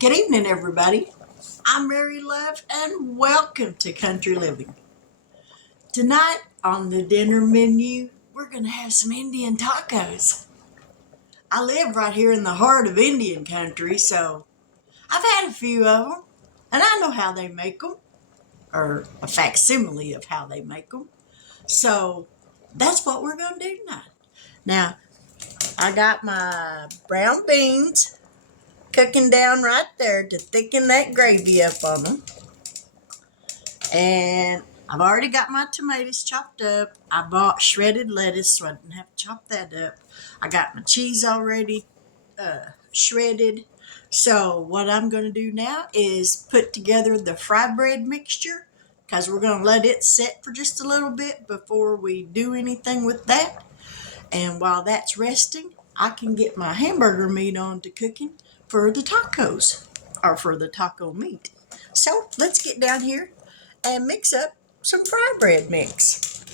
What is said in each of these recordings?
Good evening, everybody. I'm Mary Love, and welcome to Country Living. Tonight on the dinner menu, we're going to have some Indian tacos. I live right here in the heart of Indian country, so I've had a few of them, and I know how they make them, or a facsimile of how they make them. So that's what we're going to do tonight. Now, I got my brown beans cooking down right there to thicken that gravy up on them. And I've already got my tomatoes chopped up. I bought shredded lettuce so I didn't have to chop that up. I got my cheese already shredded. So what I'm going to do now is put together the fry bread mixture because we're going to let it set for just a little bit before we do anything with that. And while that's resting, I can get my hamburger meat on to cooking for the tacos or for the taco meat. So let's get down here and mix up some fry bread mix.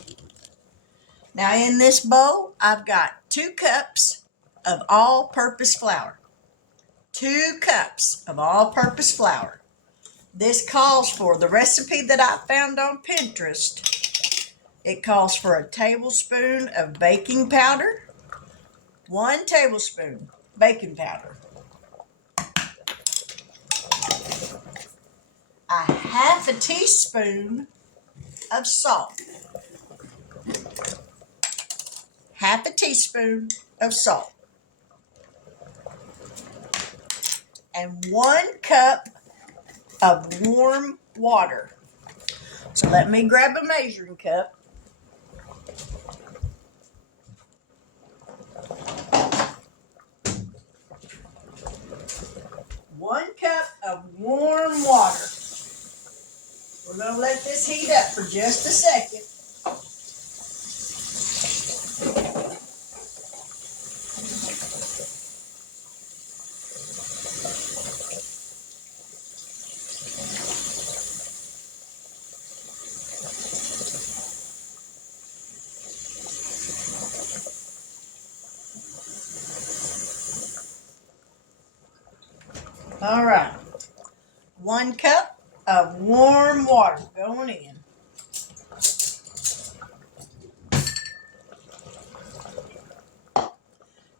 Now in this bowl, I've got 2 cups of all-purpose flour. 2 cups of all-purpose flour. This calls for the recipe that I found on Pinterest. It calls for a tablespoon of baking powder, 1 tablespoon baking powder, a half a teaspoon of salt, half a teaspoon of salt, and 1 cup of warm water. So let me grab a measuring cup. One cup of warm water. We're going to let this heat up for just a second. All right. 1 cup of warm water going in.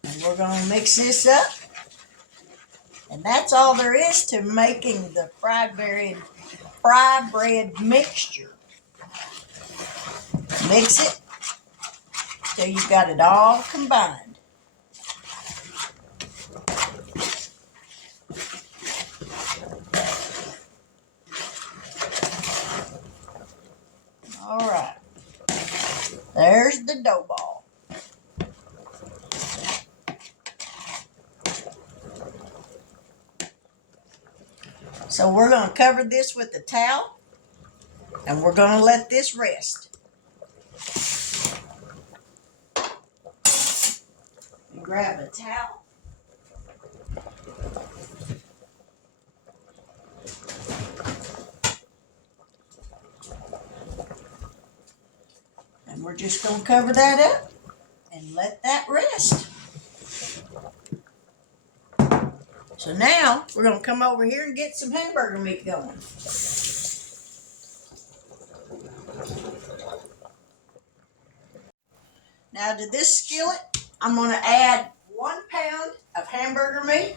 And we're going to mix this up. And that's all there is to making the fry bread mixture. Mix it till you've got it all combined. All right. There's the dough ball. So we're going to cover this with a towel, and we're going to let this rest. You grab a towel. And we're just going to cover that up and let that rest. So now we're going to come over here and get some hamburger meat going. Now to this skillet, I'm going to add 1 pound of hamburger meat.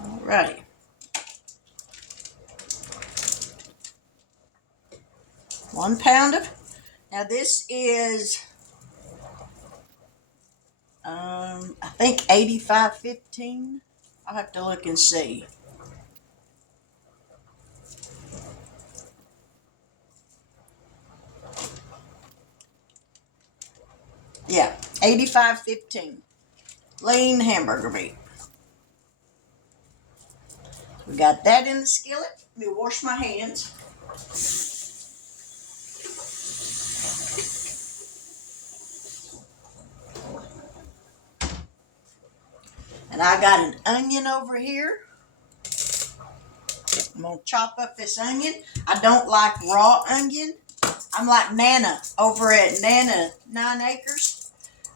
Alrighty. 1 pound of, now this is, I think 85/15. I'll have to look and see. Yeah, 85/15. Lean hamburger meat. We got that in the skillet. Let me wash my hands. And I got an onion over here. I'm going to chop up this onion. I don't like raw onion. I'm like Nana over at Nana 9 Acres.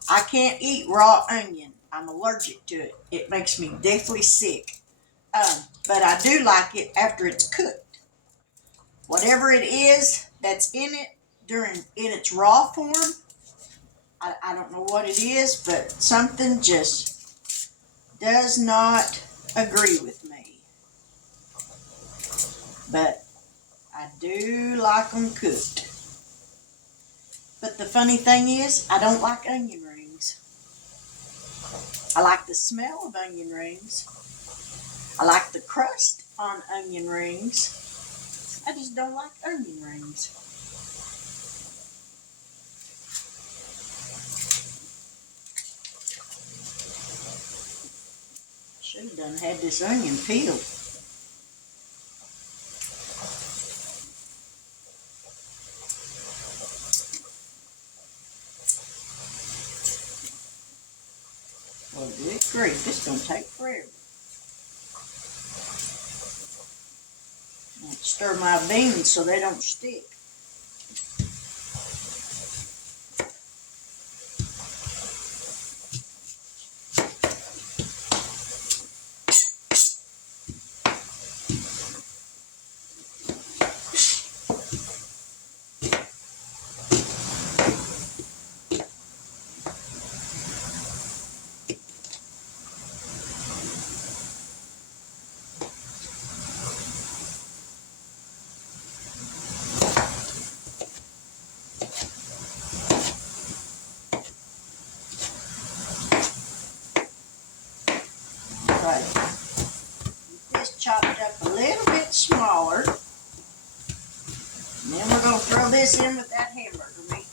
I can't eat raw onion. I'm allergic to it. It makes me deathly sick. But I do like it after it's cooked. Whatever it is that's in it in its raw form, I don't know what it is, but something just does not agree with me. But I do like them cooked. But the funny thing is, I don't like onion rings. I like the smell of onion rings. I like the crust on onion rings. I just don't like onion rings. Should have done had this onion peeled. Well, good grief, this is going to take forever. I stir my beans so they don't stick. Right. Get this chopped up a little bit smaller. And then we're going to throw this in with that hamburger meat.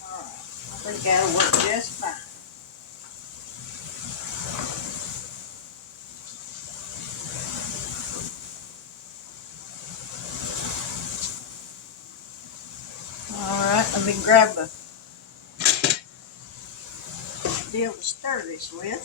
Alright, I think that'll work just fine. Alright, let me grab a deal to stir this with.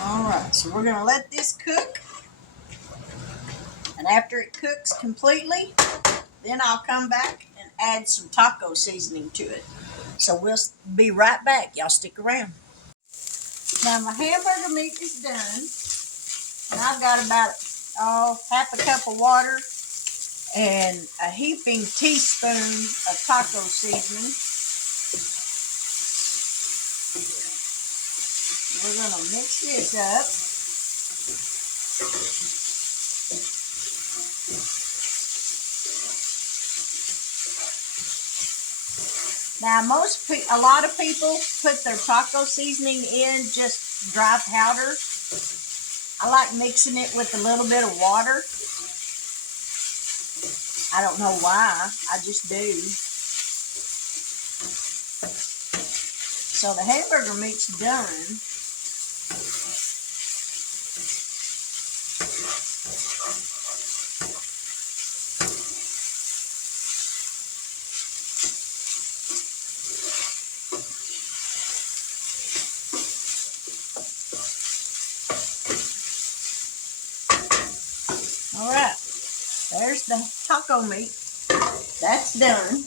Alright, so we're going to let this cook. And after it cooks completely, then I'll come back and add some taco seasoning to it. So we'll be right back. Y'all stick around. Now my hamburger meat is done. And I've got about half a cup of water and a heaping teaspoon of taco seasoning. We're going to mix this up. Now a lot of people put their taco seasoning in just dry powder. I like mixing it with a little bit of water. I don't know why, I just do. So the hamburger meat's done. Alright, there's the taco meat. That's done.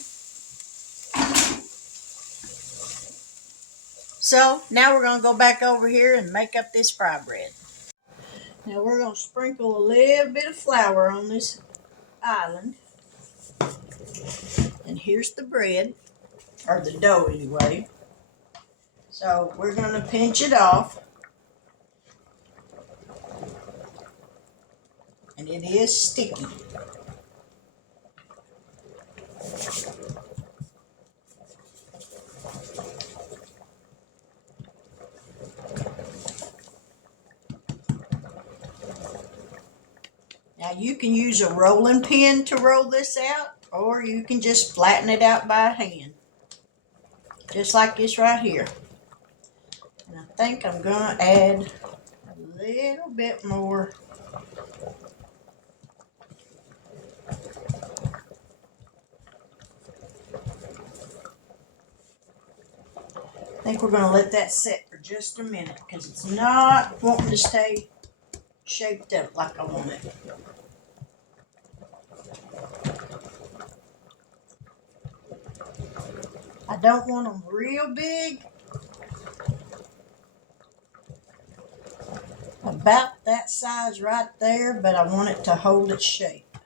So now we're going to go back over here and make up this fry bread. Now we're going to sprinkle a little bit of flour on this island. And here's the bread, or the dough anyway. So we're going to pinch it off. And it is sticky. you can use a rolling pin to roll this out, or you can just flatten it out by hand. Just like this right here. And I think I'm gonna add a little bit more. I think we're gonna let that set for just a minute because it's not wanting to stay shaped up like I want it. I don't want them real big. About that size right there, but I want it to hold its shape.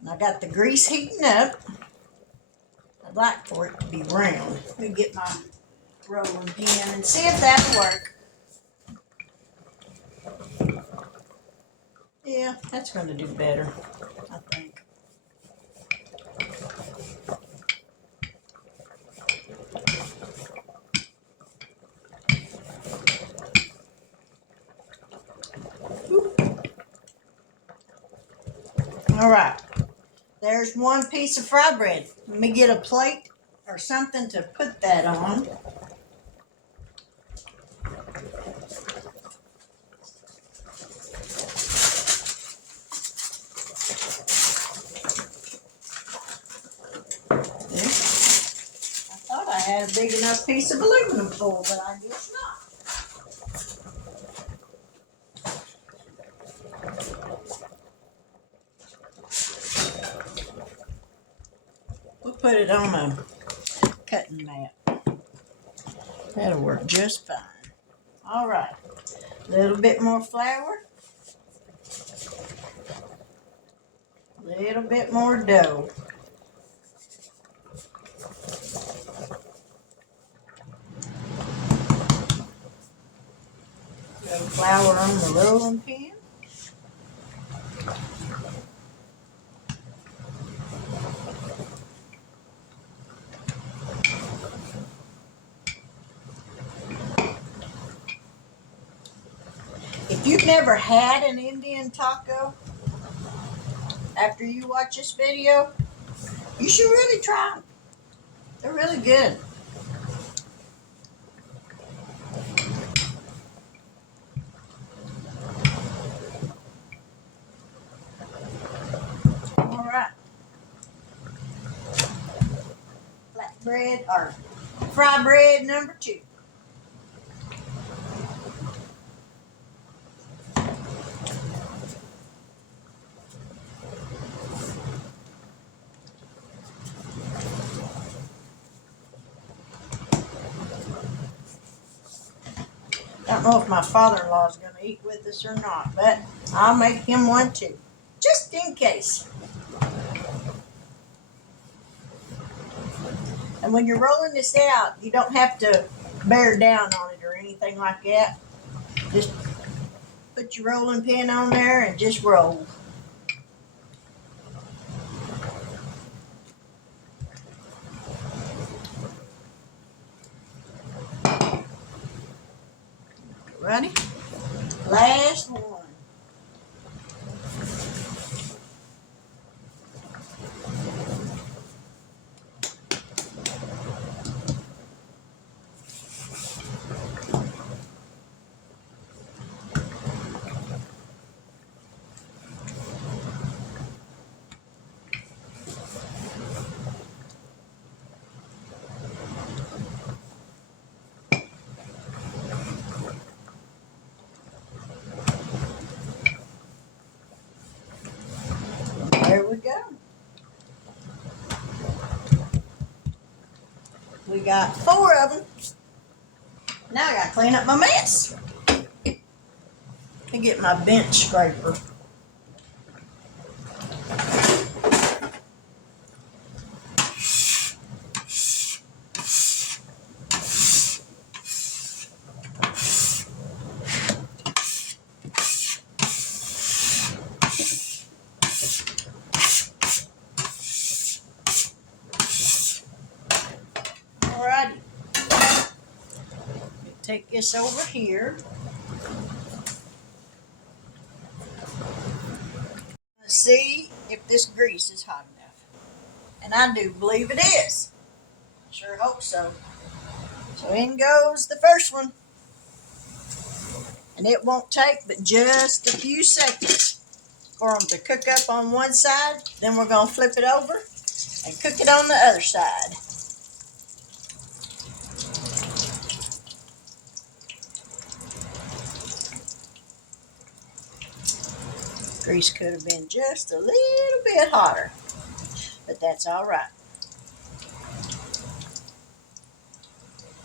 And I got the grease heating up. I'd like for it to be round. Let me get my rolling pin and see if that'll work. Yeah, that's going to do better, I think. All right, there's one piece of fry bread. Let me get a plate or something to put that on. I thought I had a big enough piece of aluminum foil, but I guess not. We'll put it on a cutting mat. That'll work just fine. All right, a little bit more flour, a little bit more dough. Little flour on the rolling pin. If you've never had an Indian taco, after you watch this video, you should really try them. They're really good. All right. Flatbread or fry bread number 2. I don't know if my father-in-law is going to eat with us or not, but I'll make him one too, just in case. And when you're rolling this out, you don't have to bear down on it or anything like that. Just put your rolling pin on there and just roll. Ready? Last one. There we go. We got 4 of them. Now I gotta clean up my mess. And get my bench scraper. Alrighty. Take this over here. see if this grease is hot enough. And I do believe it is. Sure hope so. So in goes the first one. And it won't take but just a few seconds for them to cook up on one side. Then we're going to flip it over and cook it on the other side. Grease could have been just a little bit hotter, but that's all right.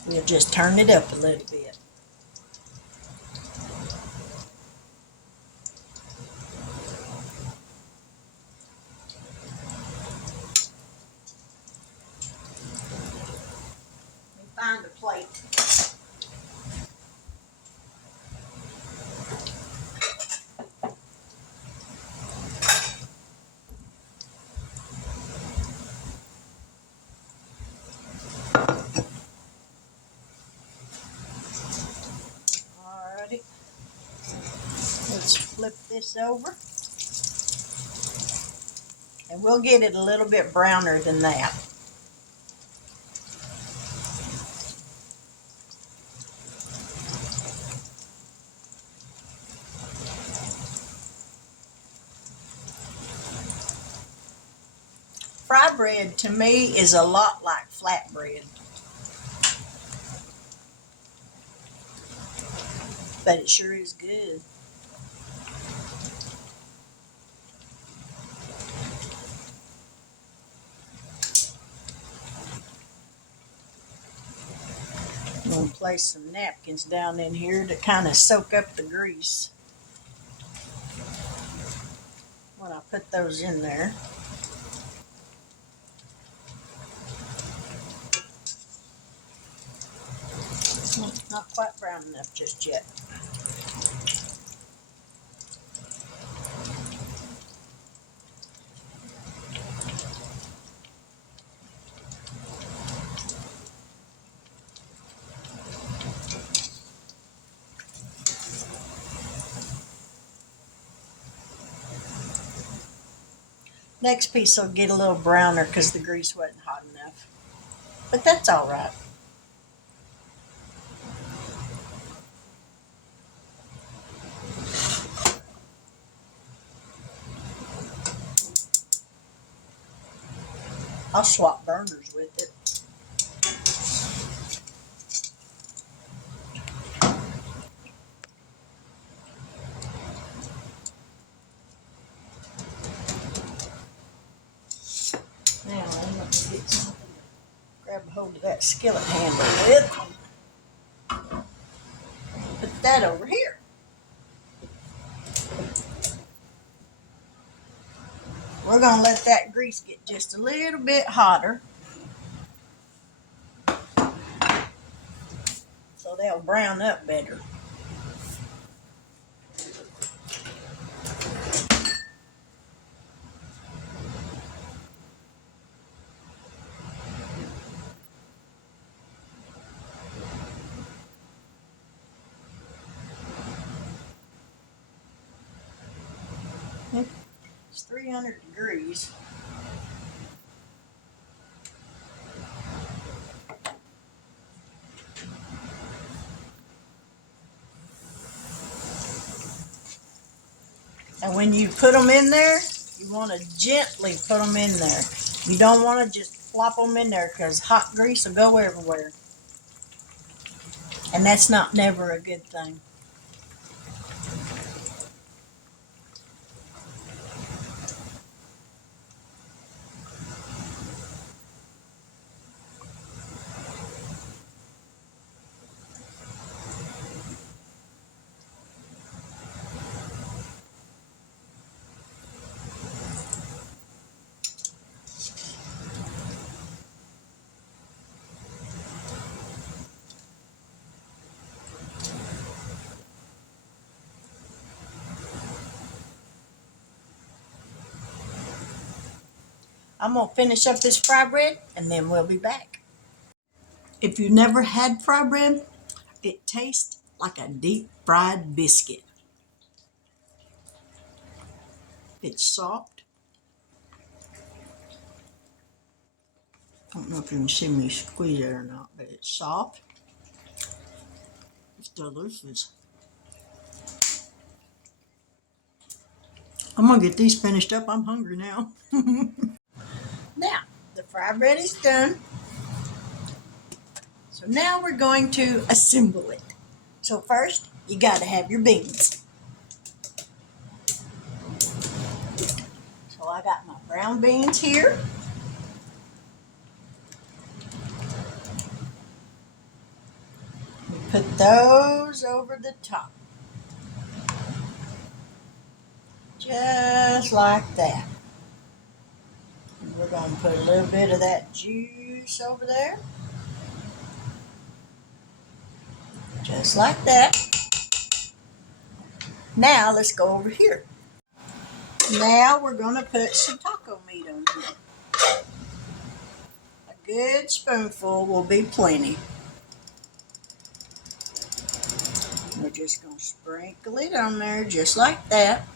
We'll just turn it up a little bit. Let me find a plate. Alrighty. Let's flip this over. And we'll get it a little bit browner than that. Fry bread to me is a lot like flatbread, but it sure is good. I'm going to place some napkins down in here to kind of soak up the grease when I put those in there. Not quite brown enough just yet. Next piece will get a little browner because the grease wasn't hot enough, but that's all right. I'll swap burners with it. Now let me get something to grab a hold of that skillet handle with. Put that over here. We're going to let that grease get just a little bit hotter so they'll brown up better. It's 300 degrees. And when you put them in there, you want to gently put them in there. You don't want to just flop them in there because hot grease will go everywhere. And that's not never a good thing. I'm going to finish up this fry bread and then we'll be back. If you've never had fry bread, it tastes like a deep fried biscuit. It's soft, I don't know if you can see me squeeze it or not, but it's soft. It's delicious. I'm gonna get these finished up. I'm hungry now. Now, the fried bread is done. So now we're going to assemble it. So first, you gotta have your beans. So I got my brown beans here. Put those over the top. Just like that. And we're going to put a little bit of that juice over there. Just like that. Now let's go over here. Now we're going to put some taco meat on here. A good spoonful will be plenty. We're just going to sprinkle it on there just like that.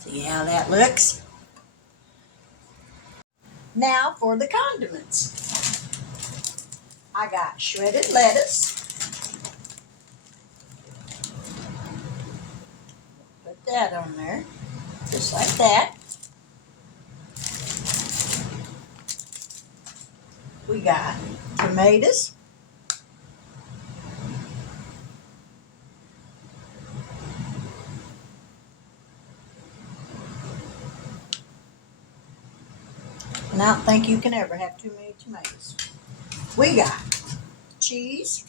See how that looks? Now for the condiments. I got shredded lettuce. Put that on there, just like that. We got tomatoes. And I don't think you can ever have too many tomatoes. We got cheese.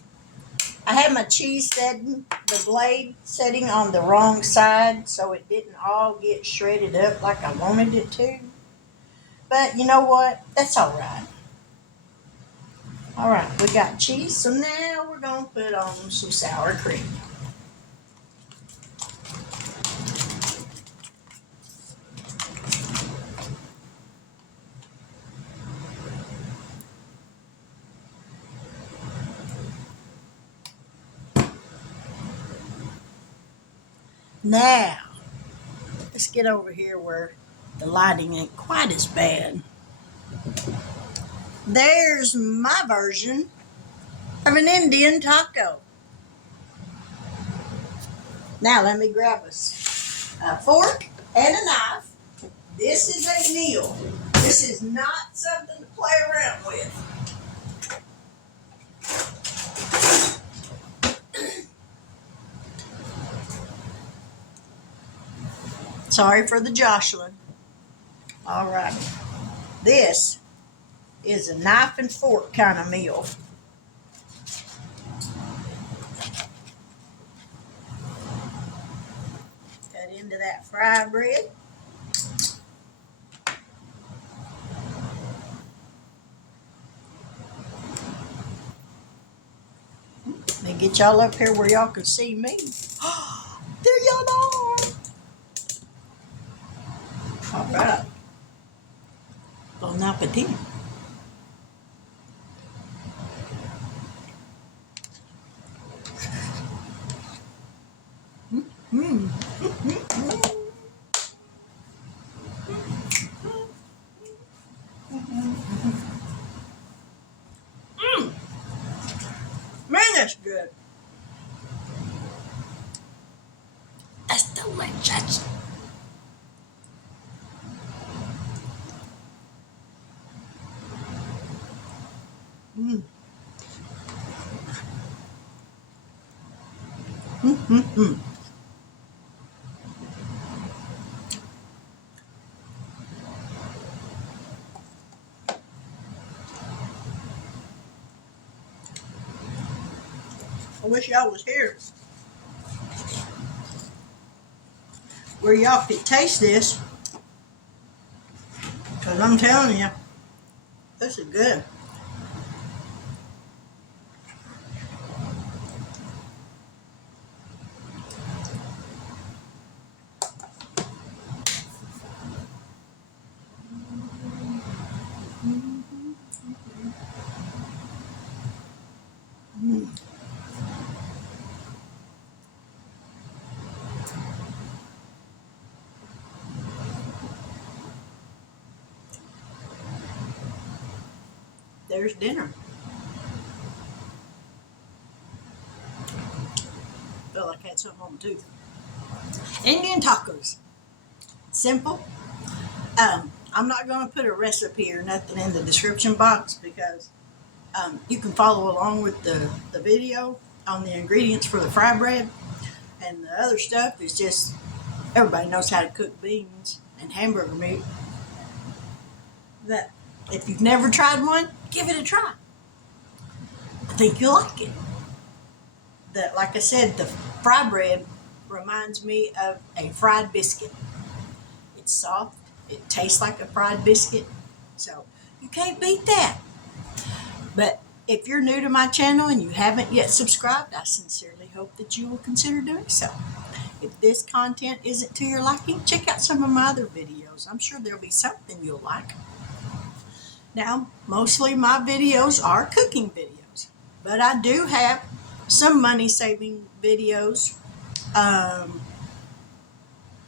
I had my cheese setting, the blade setting on the wrong side, so it didn't all get shredded up like I wanted it to. But you know what? That's all right. All right, we got cheese, so now we're going to put on some sour cream. Now, let's get over here where the lighting ain't quite as bad. There's my version of an Indian taco. Now let me grab a fork and a knife. This is a meal. This is not something to play around with. Sorry for the jostling. All right. This is a knife and fork kind of meal. Cut into that fried bread. Let me get y'all up here where y'all can see me. There y'all are. All right. Bon appetit. Mm. Man, that's good. That's delicious. Mm. Mm-hmm. I wish y'all was here where y'all could taste this. Because I'm telling you, this is good. Mm. there's dinner. Felt like I had something on my tooth. Indian tacos. Simple. I'm not going to put a recipe or nothing in the description box because you can follow along with the video on the ingredients for the fry bread. And the other stuff is just everybody knows how to cook beans and hamburger meat. That if you've never tried one, give it a try. I think you'll like it. Like I said, the fry bread reminds me of a fried biscuit. It's soft. It tastes like a fried biscuit. So you can't beat that. But if you're new to my channel and you haven't yet subscribed, I sincerely hope that you will consider doing so. If this content isn't to your liking, check out some of my other videos. I'm sure there'll be something you'll like. Now, mostly my videos are cooking videos, but I do have some money-saving videos,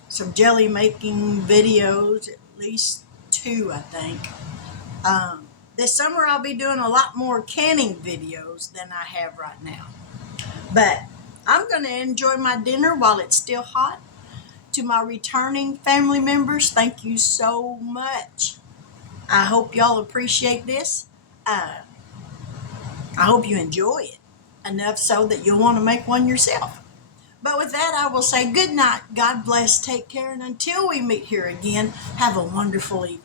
some jelly making videos, at least 2, I think. This summer I'll be doing a lot more canning videos than I have right now. But I'm going to enjoy my dinner while it's still hot. To my returning family members, thank you so much. I hope y'all appreciate this. I hope you enjoy it enough so that you'll want to make one yourself. But with that, I will say good night. God bless. Take care. And until we meet here again, have a wonderful evening.